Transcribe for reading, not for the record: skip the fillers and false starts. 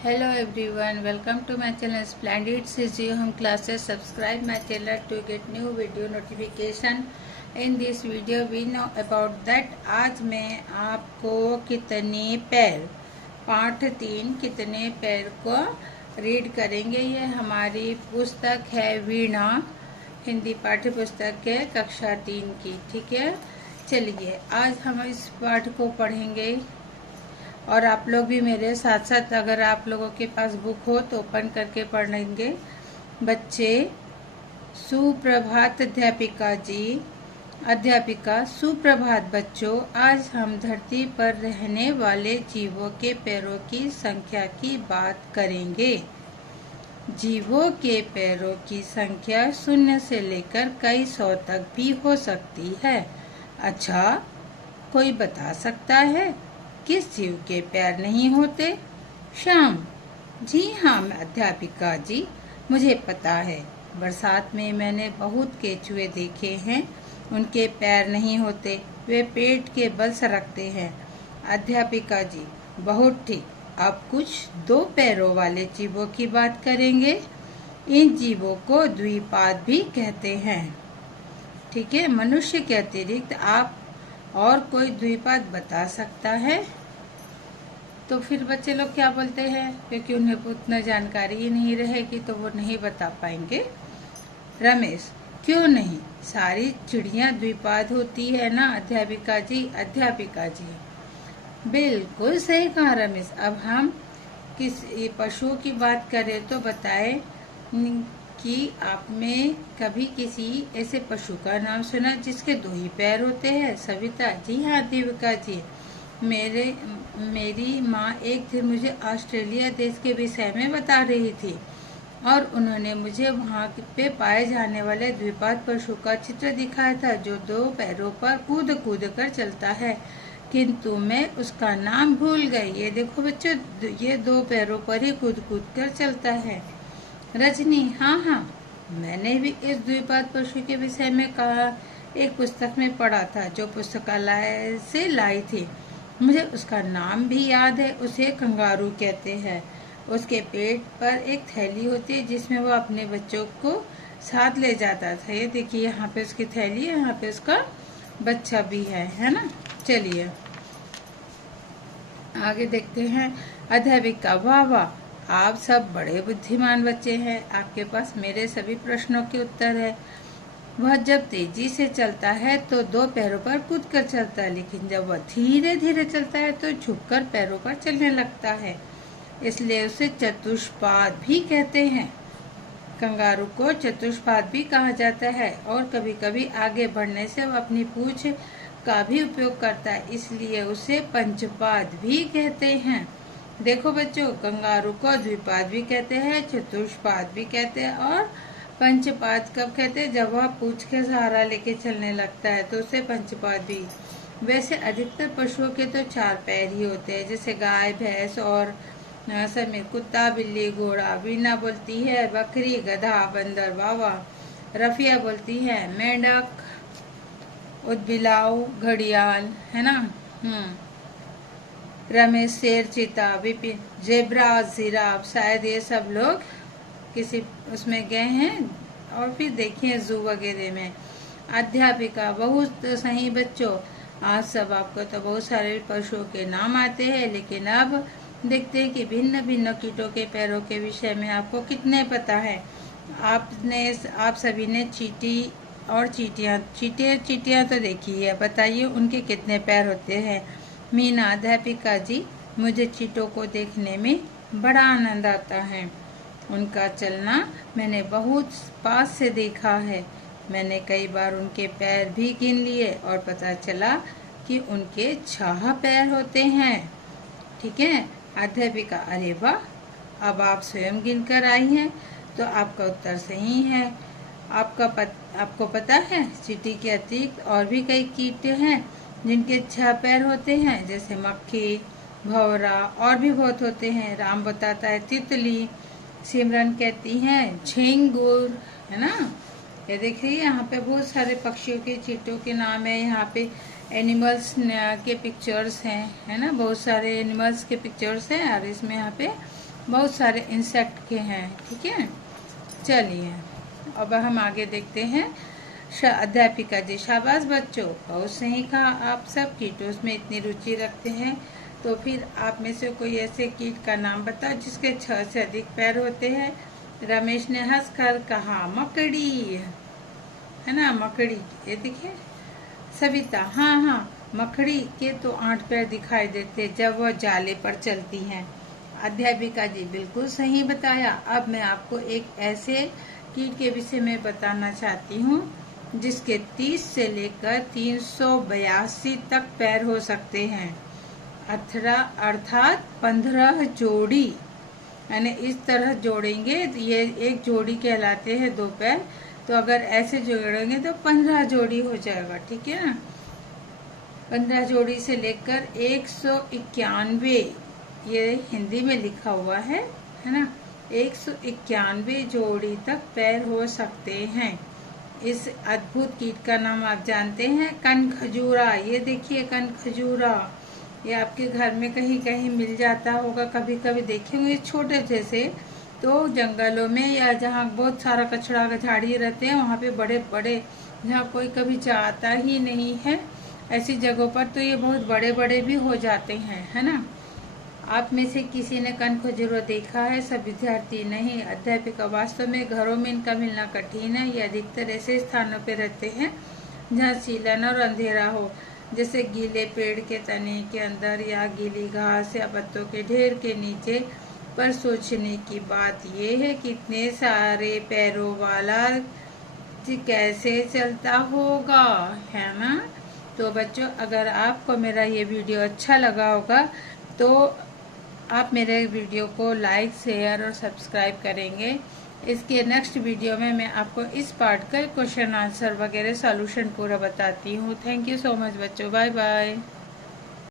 Hello everyone, welcome to my channel Splendid CG Home Classes. Subscribe my channel to get new video notification. In this video we know about that आज मैं आपको कितने पैर पाठ 3 कितने पैर को रीड करेंगे। ये हमारी पुस्तक है वीणा, हिंदी पाठ्य पुस्तक है कक्षा 3 की। ठीक है, चलिए आज हम इस पाठ को पढ़ेंगे और आप लोग भी मेरे साथ साथ, अगर आप लोगों के पास बुक हो तो ओपन करके पढ़ लेंगे। बच्चे, सुप्रभात अध्यापिका जी। अध्यापिका, सुप्रभात बच्चों। आज हम धरती पर रहने वाले जीवों के पैरों की संख्या की बात करेंगे। जीवों के पैरों की संख्या 0 से लेकर कई सौ तक भी हो सकती है। अच्छा, कोई बता सकता है किस जीव के पैर नहीं होते? श्याम, जी हाँ अध्यापिका जी, मुझे पता है। बरसात में मैंने बहुत केचुए देखे हैं, उनके पैर नहीं होते, वे पेट के बल सरकते हैं। अध्यापिका जी, बहुत ठीक। अब कुछ 2 पैरों वाले जीवों की बात करेंगे। इन जीवों को द्विपाद भी कहते हैं। ठीक है, मनुष्य के अतिरिक्त आप और कोई द्विपाद बता सकता है? तो फिर बच्चे लोग क्या बोलते हैं, क्योंकि उन्हें उतना जानकारी ही नहीं रहेगी तो वो नहीं बता पाएंगे। रमेश, क्यों नहीं, सारी चिड़िया द्विपाद होती है ना अध्यापिका जी। अध्यापिका जी, बिल्कुल सही कहा रमेश। अब हम किस पशुओं की बात करें तो बताए कि आपने कभी किसी ऐसे पशु का नाम सुना जिसके 2 ही पैर होते हैं? सविता, जी हाँ अध्यापिका जी, मेरी माँ एक दिन मुझे ऑस्ट्रेलिया देश के विषय में बता रही थी और उन्होंने मुझे वहाँ पे पाए जाने वाले द्विपाद पशु का चित्र दिखाया था जो 2 पैरों पर कूद कूद कर चलता है, किंतु मैं उसका नाम भूल गई। ये देखो बच्चों, ये 2 पैरों पर ही कूद कूद कर चलता है। रजनी, हाँ, मैंने भी इस द्विपाद पशु के विषय में एक पुस्तक में पढ़ा था जो पुस्तकालय से लाई थी। मुझे उसका नाम भी याद है, उसे कंगारू कहते हैं। उसके पेट पर एक थैली होती है जिसमें वो अपने बच्चों को साथ ले जाता था। ये देखिए, यहाँ पे उसकी थैली है, यहाँ पे उसका बच्चा भी है ना। चलिए आगे देखते हैं। अध्यापिका, वाह वाह, आप सब बड़े बुद्धिमान बच्चे हैं, आपके पास मेरे सभी प्रश्नों के उत्तर है। वह जब तेजी से चलता है तो 2 पैरों पर कूदकर चलता है, लेकिन जब वह धीरे धीरे चलता है तो झुककर पैरों पर चलने लगता है, इसलिए उसे चतुष्पाद भी कहते हैं। कंगारू को चतुष्पाद भी कहा जाता है और कभी कभी आगे बढ़ने से वह अपनी पूंछ का भी उपयोग करता है, इसलिए उसे पंचपाद भी कहते हैं। देखो बच्चों, कंगारू को द्विपाद भी कहते हैं, चतुष्पाद भी कहते हैं और पंचपाद कब कहते हैं? जब वह पूंछ के सहारा लेके चलने लगता है तो उसे पंचपाद भी। वैसे अधिकतर पशुओं के तो 4 पैर ही होते हैं, जैसे गाय, भैंस और समीर, कुत्ता, बिल्ली, घोड़ा। वीणा बोलती है बकरी, गधा, बंदर, बाबा। रफिया बोलती है मेंढक, उदबिलाव, घड़ियाल, है ना। रमेश शेर, चीता, विपिन जेब्रा, जिराफ। शायद ये सब लोग किसी उसमें गए हैं और फिर देखिए जू वगैरह में। अध्यापिका, बहुत सही बच्चों, आज सब आपको तो बहुत सारे पशुओं के नाम आते हैं, लेकिन अब देखते हैं कि भिन्न भिन्न कीटों के पैरों के विषय में आपको कितने पता है। आप सभी ने चींटी और चींटियां तो देखी है, बताइए उनके कितने पैर होते हैं? मीना, अध्यापिका जी, मुझे चींटों को देखने में बड़ा आनंद आता है, उनका चलना मैंने बहुत पास से देखा है। मैंने कई बार उनके पैर भी गिन लिए और पता चला कि उनके 6 पैर होते हैं। ठीक है अध्यापिका, अरे वाह, अब आप स्वयं गिनकर आई हैं तो आपका उत्तर सही है। आपको पता है चींटी के अतिरिक्त और भी कई कीट हैं जिनके 6 पैर होते हैं, जैसे मक्खी, भंवरा और भी बहुत होते हैं। राम बताता है तितली, सिमरन कहती हैं झिंगुर, है ना। ये देखिए यहाँ पे बहुत सारे पक्षियों के, चींटों के नाम है। यहाँ पे एनिमल्स के पिक्चर्स हैं, है ना, बहुत सारे एनिमल्स के पिक्चर्स हैं और इसमें यहाँ पे बहुत सारे इंसेक्ट के हैं। ठीक है, चलिए अब हम आगे देखते हैं। अध्यापिका जी, शाबाश बच्चों, बहुत सही कहा। आप सब कीटों में इतनी रुचि रखते हैं, तो फिर आप में से कोई ऐसे कीट का नाम बताओ जिसके 6 से अधिक पैर होते हैं। रमेश ने हंसकर कहा, मकड़ी, है ना, मकड़ी। ये देखिए। सविता, हाँ हाँ, मकड़ी के तो 8 पैर दिखाई देते जब वह जाले पर चलती हैं। अध्यापिका जी, बिल्कुल सही बताया। अब मैं आपको एक ऐसे कीट के विषय में बताना चाहती हूँ जिसके 30 से लेकर 382 तक पैर हो सकते हैं, अर्थात 15 जोड़ी। यानी इस तरह जोड़ेंगे तो ये एक जोड़ी कहलाते हैं 2 पैर, तो अगर ऐसे जोड़ेंगे तो 15 जोड़ी हो जाएगा। ठीक है ना, 15 जोड़ी से लेकर 191, ये हिंदी में लिखा हुआ है ना, 191 जोड़ी तक पैर हो सकते हैं। इस अद्भुत कीट का नाम आप जानते हैं? कनखजूरा। ये देखिए कनखजूरा, ये आपके घर में कहीं कहीं मिल जाता होगा, कभी कभी देखे होंगे। छोटे जैसे तो जंगलों में या जहाँ बहुत सारा कचरा झाड़ी रहते हैं वहाँ पे बड़े बड़े, जहाँ कोई कभी जाता ही नहीं है, ऐसी जगहों पर तो ये बहुत बड़े बड़े भी हो जाते हैं, है ना। आप में से किसी ने कनखजूरा देखा है? सब विद्यार्थी नहीं। अध्यापिका, वास्तव में घरों में इनका मिलना कठिन है। ये अधिकतर ऐसे स्थानों पर रहते हैं जहाँ सीलन और अंधेरा हो, जैसे गीले पेड़ के तने के अंदर या गीली घास या पत्तों के ढेर के नीचे। पर सोचने की बात यह है कि इतने सारे पैरों वाला कैसे चलता होगा, है ना। तो बच्चों, अगर आपको मेरा ये वीडियो अच्छा लगा होगा तो आप मेरे वीडियो को लाइक, शेयर और सब्सक्राइब करेंगे। इसके नेक्स्ट वीडियो में मैं आपको इस पार्ट का क्वेश्चन आंसर वगैरह सॉल्यूशन पूरा बताती हूँ। थैंक यू सो मच बच्चों, बाय बाय।